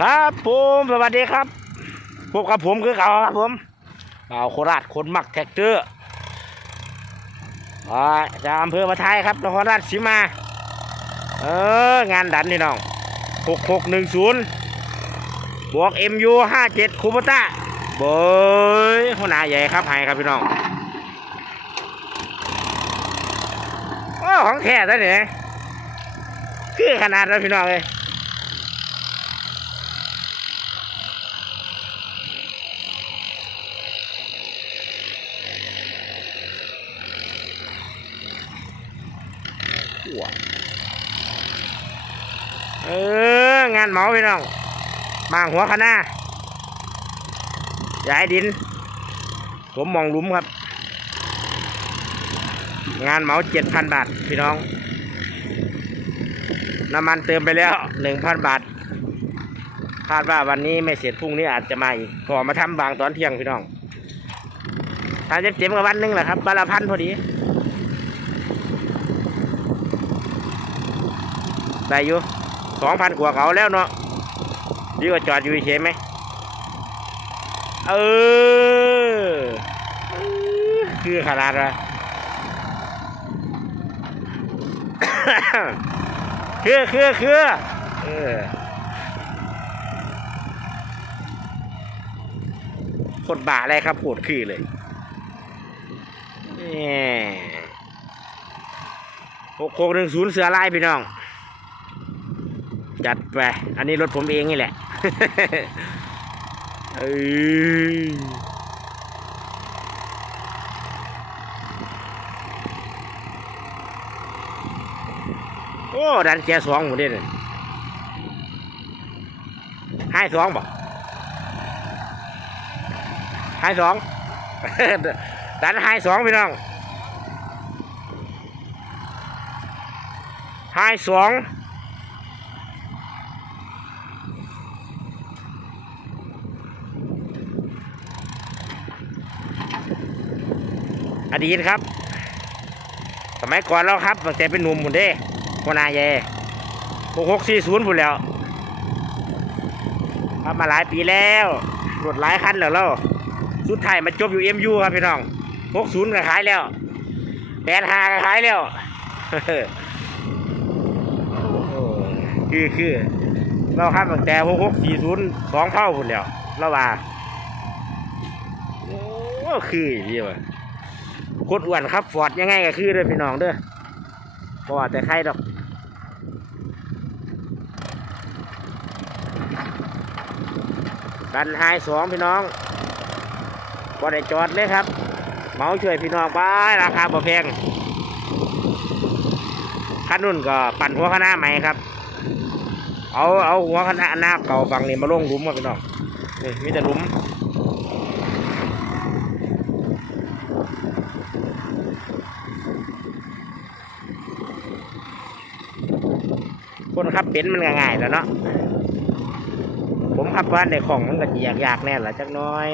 ครับผมสวัสดีครับพบกับผมคือเขาครับผมเอาโคราชคนมักแท็กเตอร์อ่าจากอำเภอมาไทยครับนครราชสีมา เอองานดันนี่น้องหกหกหนึ่งศูนย์บวกเอ็มยูห้าเจ็ดคูปต้าเบยหัวหน้าใหญ่ครับให้ครับพี่น้องโอ้ของแท้ซะเนี่ยคือขนาดแล้วพี่น้องเลย เอองานเหมาพี่น้องบางหัวคณะย้ายดิน ผมมองลุมครับ งานเหมาเจ็ดพันบาทพี่น้อง น้ำมันเติมไปแล้วหนึ่งพันบาท คาดว่าวันนี้ไม่เสร็จพรุ่งนี้อาจจะมาอีกขอมาทำบางตอนเที่ยงพี่น้องถ้าจะเต็มกับวันหนึงแหละครับบาละพันพอดี ได้อยู่สองพันกว่าเขาแล้วเนาะดีกว่าจอดอยู่เฉยไหมเออ คือขนาดละคือคือคือเออคนบ้าอะไรครับปวดคือเลยหกหกหนึ่งศูนย์เสือลายพี่น้อง จัดไป อันนี้รถผมเองนี่แหละเอ้ยโอ้ดันแกสองหมดเลยเนี่ยให้สองบ่ให้สองดันให้สองพี่น้องให้สอง ดีตครับ สมัยก่อนแล้วครับตั้งแต่เป็นหนุ่มหมุนเด้คนายแย่หกหกสี่ศูนย์พุ่นแล้วครับมาหลายปีแล้วรถหลายคันแล้วเราสุดท้ายมาจบอยู่เอ็มยูครับพี่น้องหกศูนย์ก็ขายแล้วแปดหาก็ขายแล้วคือคือเราครับตั้งแต่หกหกสี่ศูนย์สองเท่าพุ่นแล้วเราว่าโอ้คือดีว่ะ คตรอ้วนครับฟอร์ดยังไงก็คือเด้อพี่น้องเด้อเพราะว่าแต่ใครดอกกันหายสองพี่น้องก็ได้จอดเลยครับเมาช่วยพี่น้องไปราคาบ่แพงคันนุ่นก็ปั่นหัวคณะใหม่ครับ เอาเอาหัวคณะหน้าเก่าฝั่งนี้มาลงหลุมครับพี่น้องนี่มีแต่หลุม คนขับเป็นมันก็ง่ายแหล้วเนาะผมขับบ้านในของมันก็จะยากยากๆแน่ละจักหน้อย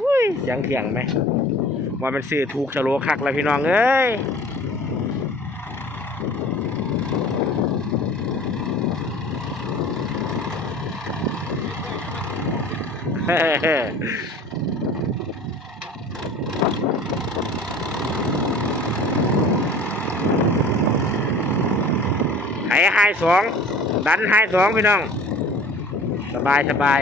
อุ้ยเสียังเถียงไหมว่ามันซื้อถูกชะโลคักแล้วพี่น้องเอ้ย ไห้ไฮสองดันไฮสองพี่น้อง สบายสบาย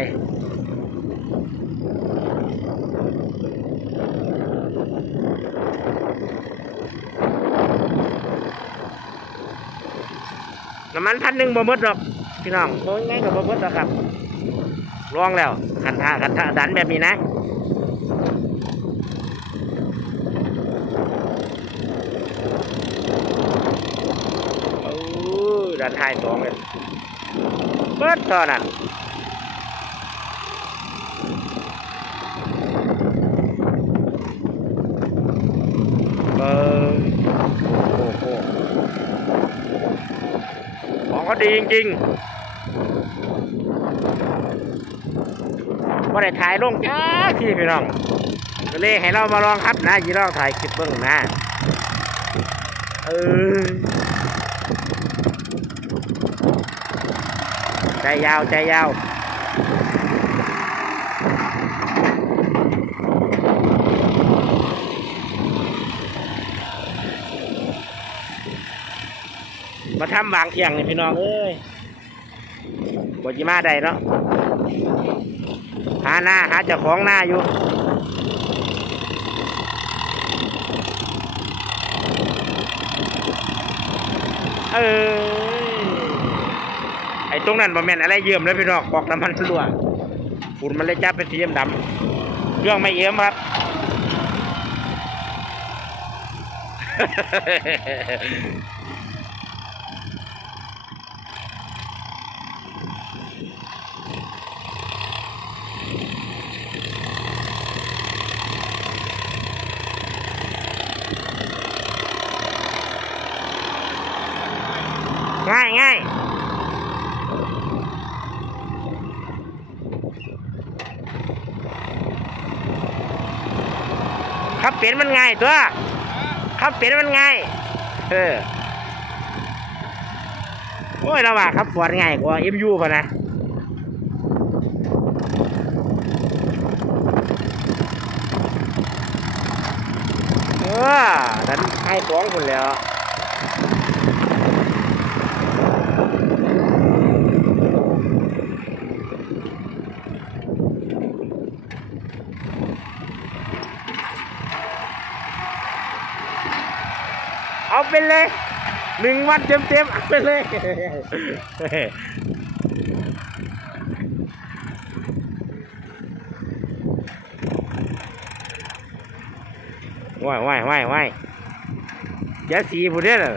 น้ำมันพันหนึ่งบ่มดหรอก พี่น้องโอ้ยไงกับบ่มดหรอกครับ ลองแล้วขันท่าขันท่าดันแบบนี้นะอ้ยดันท้ายสองเลยเบิดเท่านั้นเออโอ้โหของเขาดีจริงๆ ว่า ว่า ได้ถ่ายลงจ้าที่พี่น้องก็เลยให้เรามาลองครับนะยีลองถ่ายคลิปเบิ้งนะเออใจยาวใจยาวมาทำบางเที่ยงนี่พี่น้องเอ้ยบจิมาได้เนาะ หาหน้าหาเจ้าของหน้าอยู่เออไอ้ตรงนั้นบ่แม่นอะไรเยี่ยมเลยพี่น้องบอกน้ำมันรั่วฝุ่นมันเลยจับเป็นสีดำเครื่องไม่เอี่ยมครับ ง่ายง่าย ขับเปลี่ยนมันง่ายตัวขับเปลี่ยนมันง่าย เออ โอ้ยเราว่าขับฟอร์ดง่ายกว่าเอ็มยูป่ะนะเออดันให้ของคนแล้ว เอาไปเลยหนึ่งวันเต็มเต็มๆไปเลยว่ายว่ายว่ายว่ายยาสีผู้เด้อน่ะ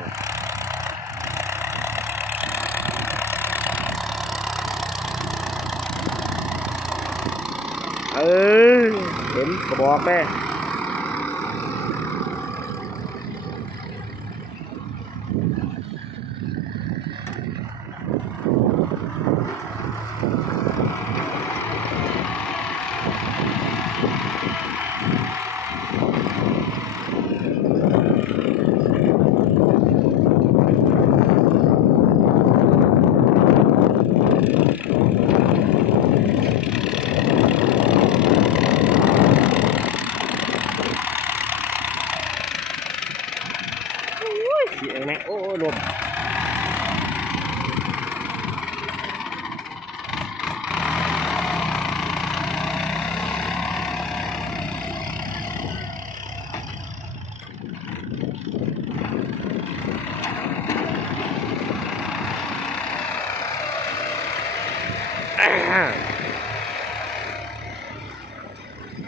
เออเห็นกระบอกแม่ เสียงแม่โอ้ลม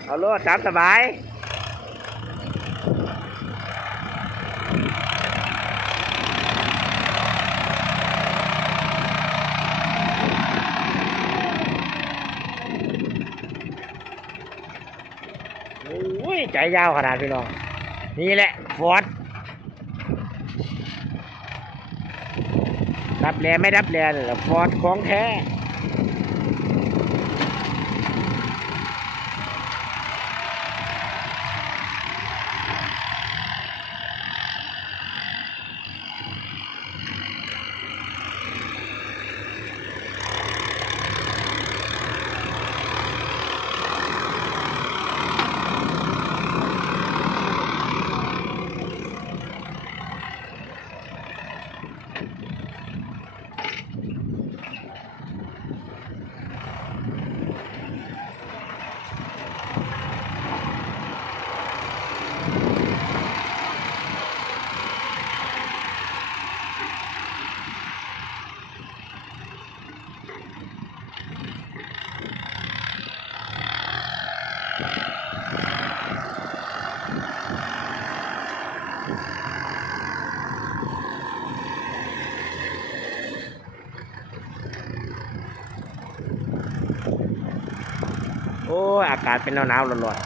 เอาโลดตามสบายโอ้ยใจยาวขนาดพี่น้อง นี่แหละฟอร์ดรับแลไม่รับแลนี่แหละฟอร์ดของแท้ อ้ยอากาศเป็นหนาวๆร้อน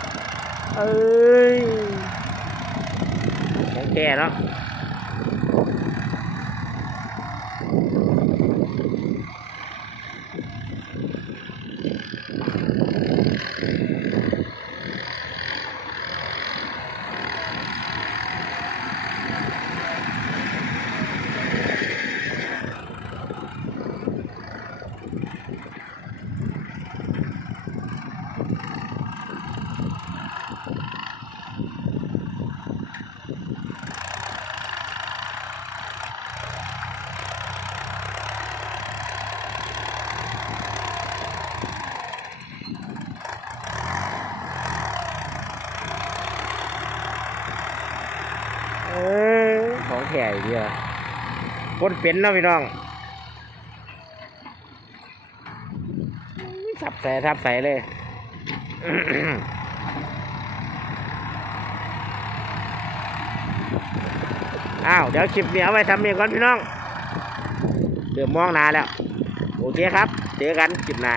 ๆเอ้ยของแก่เนาะ แท้เดียวคนเป็นเนาะพี่น้องทับใส่ทับใส่เลยอ้าวเดี๋ยวคลิปนี้เอาไว้ทำเองก่อนพี่น้องเดี๋ยวมองหนาแล้ว โอเคครับ เจอกันคลิปหน้า